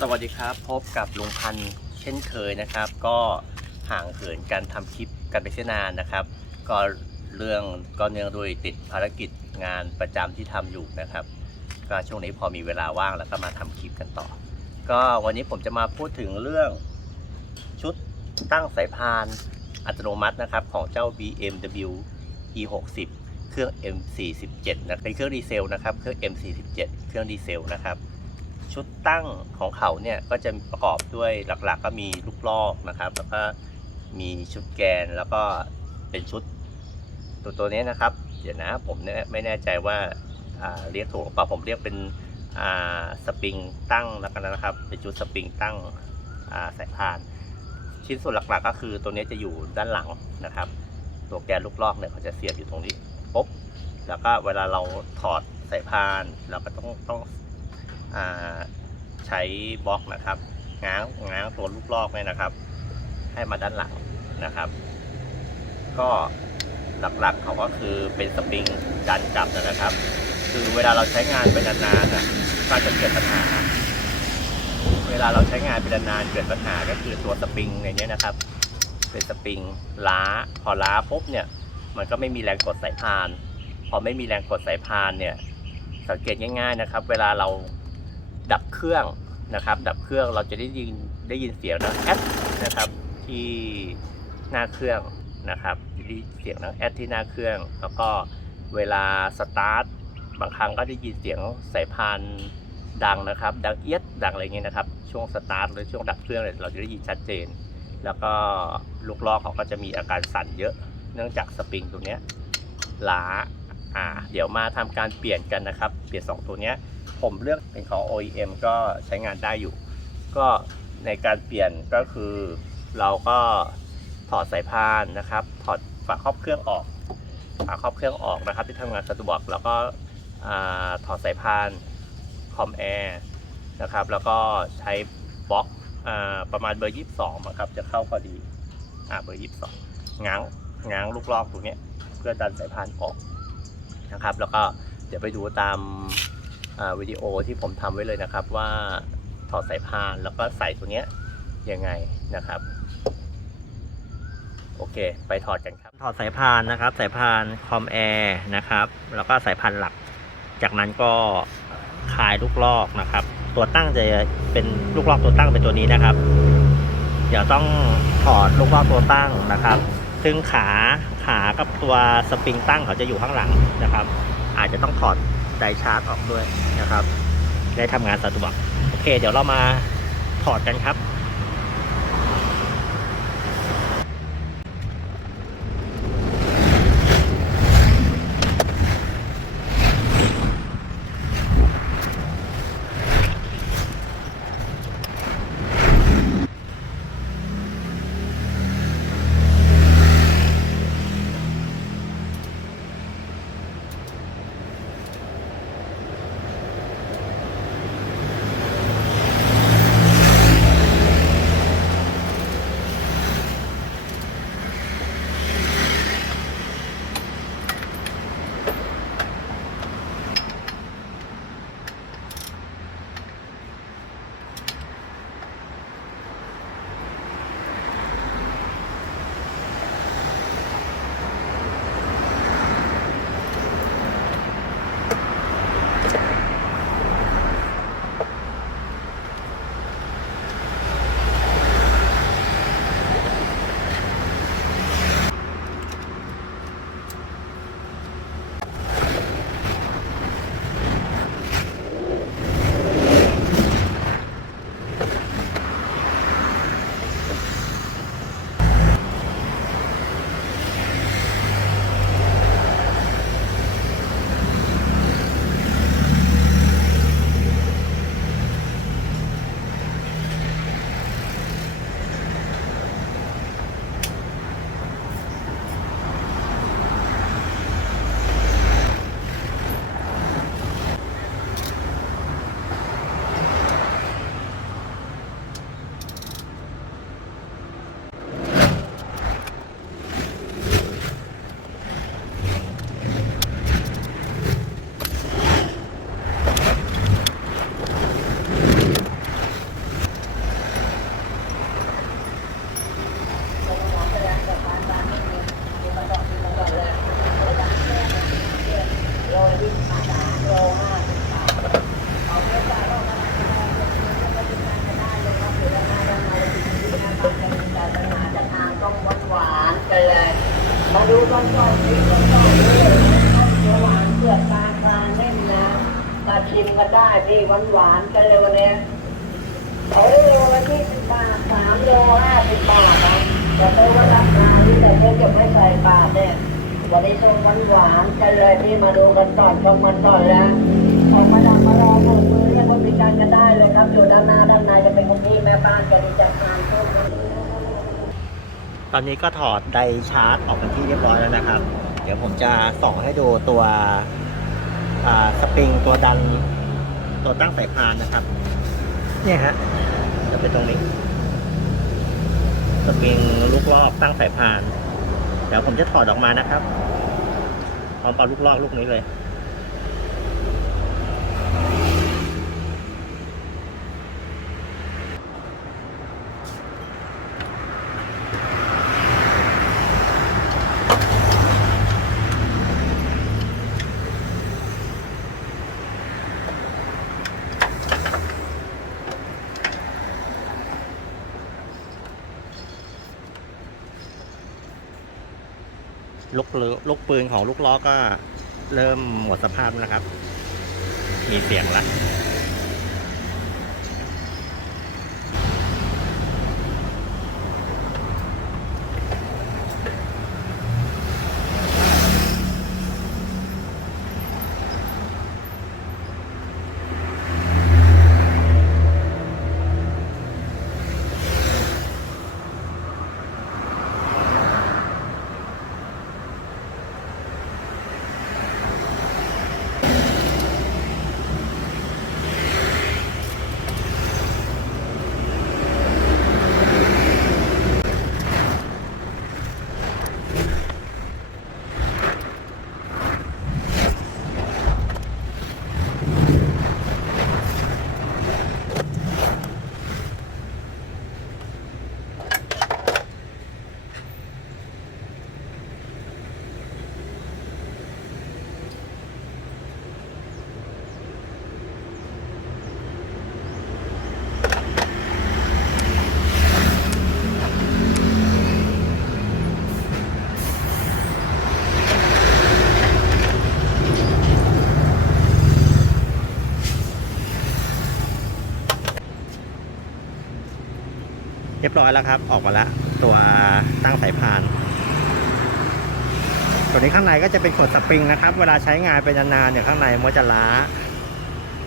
สวัสดีครับพบกับลุงพันธ์เช่นเคยนะครับก็ห่างเหินการทำคลิปกันไปเสียนานนะครับก็เนื่องด้วยติดภารกิจงานประจำที่ทำอยู่นะครับก็ช่วงนี้พอมีเวลาว่างแล้วก็มาทำคลิปกันต่อก็วันนี้ผมจะมาพูดถึงเรื่องชุดตั้งสายพานอัตโนมัตินะครับของเจ้า BMW E60 เครื่อง M47 นะเป็นเครื่องดีเซลนะครับเครื่อง M47 เครื่องดีเซลนะครับชุดตั้งของเขาเนี่ยก็จะประกอบด้วยหลักๆก็มีลูกลอกนะครับแล้วก็มีชุดแกนแล้วก็เป็นชุดตัวนี้นะครับเดี๋ยวนะผมเนี่ยไม่แน่ใจว่าเรียกถูกหรือเปล่าผมเรียกเป็นสปริงตั้งแล้วกันนะครับเป็นชุดสปริงตั้งสายพานชิ้นส่วนหลักๆก็คือตัวนี้จะอยู่ด้านหลังนะครับตัวแกนลูกลอกเนี่ยเขาจะเสียบอยู่ตรงนี้ปุ๊บแล้วก็เวลาเราถอดสายพานเราก็ต้องใช้บล็อกนะครับง้างตัวลูกลอกเนี่ยนะครับให้มาด้านหลังนะครับก็หลักๆเขาก็คือเป็นสปริงดันกลับนะครับคือเวลาเราใช้งานไปนานๆก็จะเกิดปัญหาเวลาเราใช้งานไปนานๆเกิดปัญหาก็คือตัวสปริงในนี้นะครับเป็นสปริงล้าพอล้าปุ๊บเนี่ยมันก็ไม่มีแรงกดสายพานพอไม่มีแรงกดสายพานเนี่ยสังเกตง่ายๆนะครับเวลาเราดับเครื่องนะครับดับเครื่องเราจะได้ยินเสียงนะแอดนะครับที่หน้าเครื่องนะครับได้เสียงนะแอดที่หน้าเครื่องแล้วก็เวลาสตาร์ทบางครั้งก็ได้ยินเสียงสายพานดังนะครับดังเอียดดังอะไรเงี้ยนะครับช่วงสตาร์ทหรือช่วงดับเครื่องเราจะได้ยินชัดเจนแล้วก็ลูกลอกเขาก็จะมีอาการสั่นเยอะเนื่องจากสปริงตัวเนี้ยล้าเดี๋ยวมาทำการเปลี่ยนกันนะครับเปลี่ยน2ตัวเนี้ยผมเลือกเป็นของ OEM ก็ใช้งานได้อยู่ก็ในการเปลี่ยนก็คือเราก็ถอดสายพานนะครับถอดฝาครอบเครื่องออกนะครับที่ทำงานสะดวกแล้วก็ถอดสายพานคอมแอร์นะครับแล้วก็ใช้บล็อกประมาณเบอร์22นะครับจะเข้าพอดีเบอร์22ง้างลูกลอกตรงนี้เพื่อดันสายพานออกนะครับแล้วก็เดี๋ยวไปดูตามวิดีโอที่ผมทำไว้เลยนะครับว่าถอดสายพานแล้วก็ใส่ตัวนี้ยังไงนะครับโอเคไปถอดกันครับถอดสายพานนะครับสายพานคอมแอร์นะครับแล้วก็สายพานหลักจากนั้นก็คลายลูกลอกนะครับตัวตั้งจะเป็นลูกลอกตัวตั้งเป็นตัวนี้นะครับเดี๋ยวต้องถอดลูกลอกตัวตั้งนะครับซึ่งขากับตัวสปริงตั้งเขาจะอยู่ข้างหลังนะครับอาจจะต้องถอดไดชาร์จออกด้วยนะครับได้ทำงานสะดวกโอเคเดี๋ยวเรามาถอดกันครับ นิ่มนะมาชิมกันได้พี่หวานๆกันเลยวันนี้โอ้โลละ20 บาท3 โล 50 บาทนะจะไปว่าราคาที่แต่เพิ่งจะไม่ใส่บาทเนี่ยวันนี้ช่วงหวานๆกันเลยพี่มาดูกันก่อนชมกันก่อนแล้วขอมาดังมารอเปิดมือเรียกว่าบริการกันได้เลยครับอยู่ด้านหน้าด้านในจะเป็นคุณพี่แม่บ้านจะมีจัดการทุกคน ตอนนี้ก็ถอดไดชาร์จออกเป็นที่เรียบร้อยแล้วนะครับเดี๋ยวผมจะส่องให้ดูตัวสปริงตัวดันตัวตั้งสายพานนะครับเนี่ยฮะจะเป็นตรงนี้สปริงลูกรอบตั้งสายพานเดี๋ยวผมจะถอดออกมานะครับพร้อมเอาลูกรอบลูกนี้เลยลูกปืนของลูกล้อก็เริ่มหมดสภาพแล้วนะครับมีเสียงแล้ว เรียบร้อยแล้วครับออกมาแล้วตัวตั้งสายพานตัวนี้ข้างในก็จะเป็นขดสปริงนะครับเวลาใช้งานไปนานๆเนี่ยข้างในมันจะล้า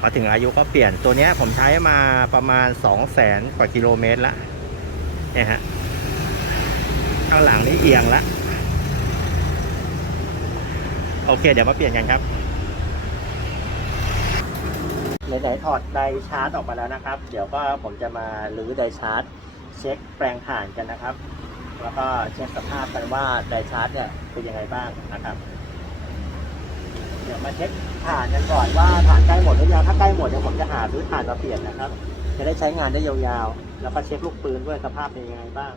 พอถึงอายุก็เปลี่ยนตัวนี้ผมใช้มาประมาณ 200,000 กว่ากิโลเมตรละเนี่ยฮะข้างหลังนี่เอียงละโอเคเดี๋ยวมาเปลี่ยนกันครับไหนๆถอดไดชาร์จออกมาแล้วนะครับเดี๋ยวก็ผมจะมาลื้อไดชาร์จเช็คแปลงถ่านกันนะครับแล้วก็เช็คสภาพกันว่าไดชาร์จเนี่ยเป็นยังไงบ้างนะครับเดี๋ยวมาเช็คถ่านกันก่อนว่าถ่านใกล้หมดหรือยังถ้าใกล้หมดเดี๋ยวผมจะหาซื้อถ่านมาเปลี่ยนนะครับจะได้ใช้งานได้ยาวๆแล้วก็เช็คลูกปืนด้วยสภาพเป็นยังไงบ้าง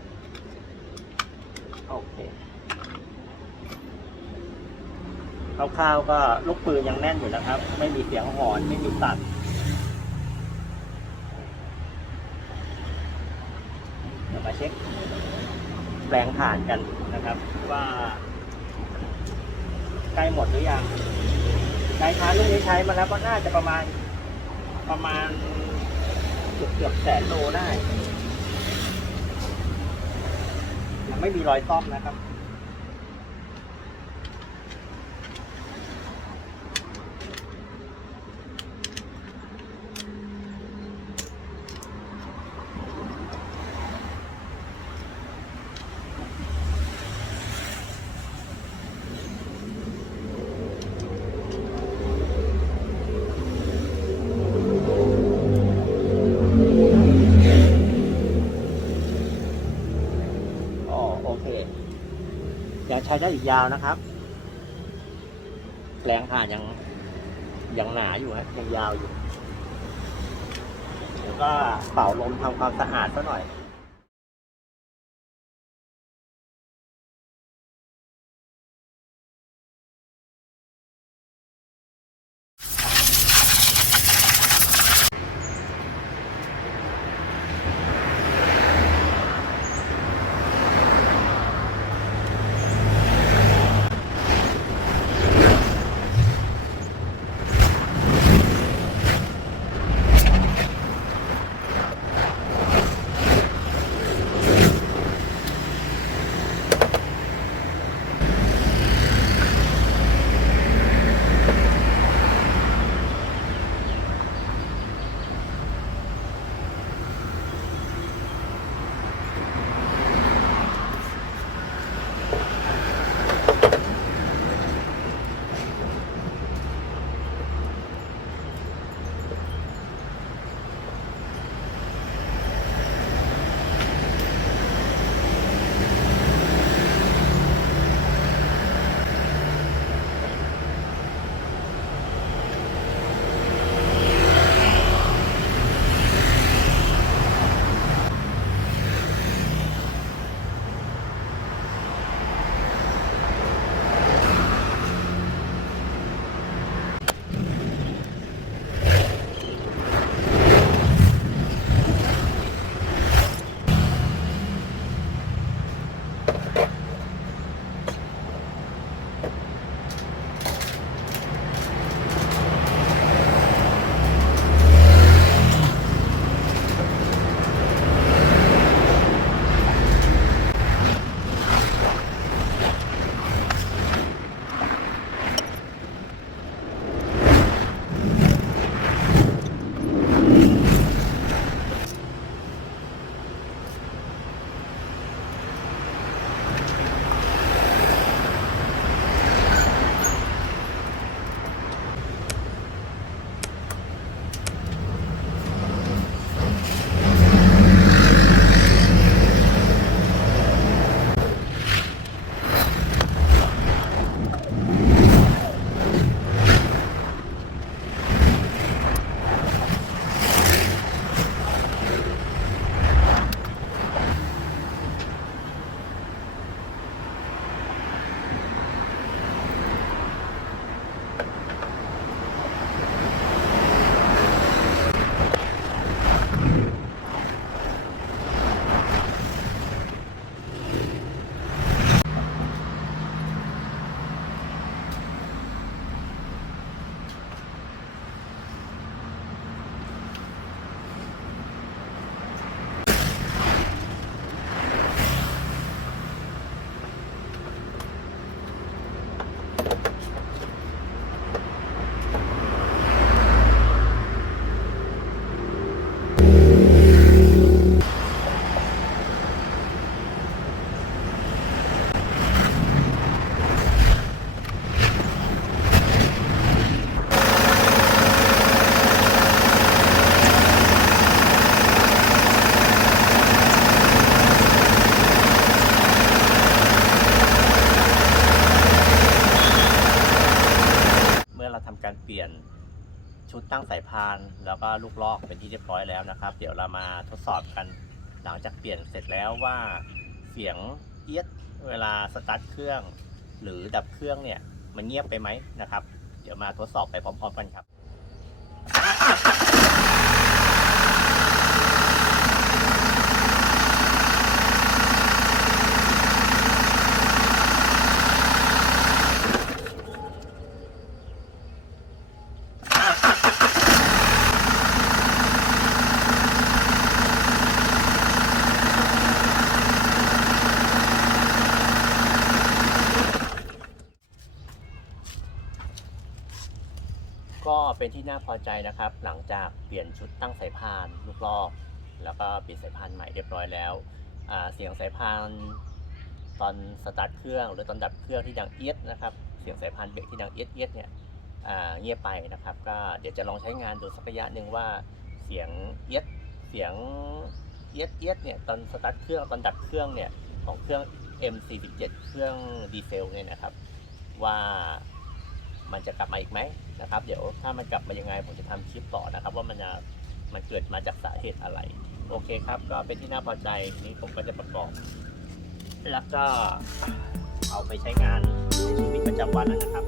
โอเคคร่าวๆก็ลูกปืนยังแน่นอยู่นะครับไม่มีเสียงหอนไม่มีตัดเดี๋ยวมาเช็คแปลงถ่านกันนะครับว่าใกล้หมดหรือยังไดชาร์จลูกนี้ใช้มาแล้วก็น่าจะประมาณเกือบ100,000 โลได้ยังไม่มีรอยซ่อมนะครับยังใช้ได้อีกยาวนะครับแรงถ่านยังหนาอยู่ฮะยังยาวอยู่เดี๋ยวก็เป่าลมทำความสะอาดซะหน่อย ชุดตั้งสายพานแล้วก็ลูกลอกเป็นที่เรียบร้อยแล้วนะครับ เดี๋ยวเรามาทดสอบกันหลังจากเปลี่ยนเสร็จแล้วว่าเสียงเอี๊ยดเวลาสตาร์ทเครื่องหรือดับเครื่องเนี่ยมันเงียบไปไหมนะครับ เดี๋ยวมาทดสอบไปพร้อมๆกันครับ ก็เป็นที่น่าพอใจนะครับ หลังจากเปลี่ยนชุดตั้งสายพานลูกลอกแล้วก็เปลี่ยนสายพานใหม่เรียบร้อยแล้วเสียงสายพานตอนสตาร์ทเครื่องหรือตอนดับเครื่องที่ดังเอี๊ยดนะครับเสียงสายพานเบรกที่ดังเอี๊ยดเนี่ยเงียบไปนะครับก็เดี๋ยวจะลองใช้งานดูสักระยะหนึ่งว่าเสียงเอี๊ยดเนี่ยตอนสตาร์ทเครื่องตอนดับเครื่องเนี่ยของเครื่อง M47 เครื่องดีเซลเนี่ยนะครับว่ามันจะกลับมาอีกไหมนะครับเดี๋ยวถ้ามันกลับมายังไงผมจะทำคลิปต่อนะครับว่ามันเกิดมาจากสาเหตุอะไรโอเคครับก็เป็นที่น่าพอใจทีนี้ผมก็จะประกอบแล้วก็เอาไปใช้งานในชีวิตประจำวันแล้วนะครับ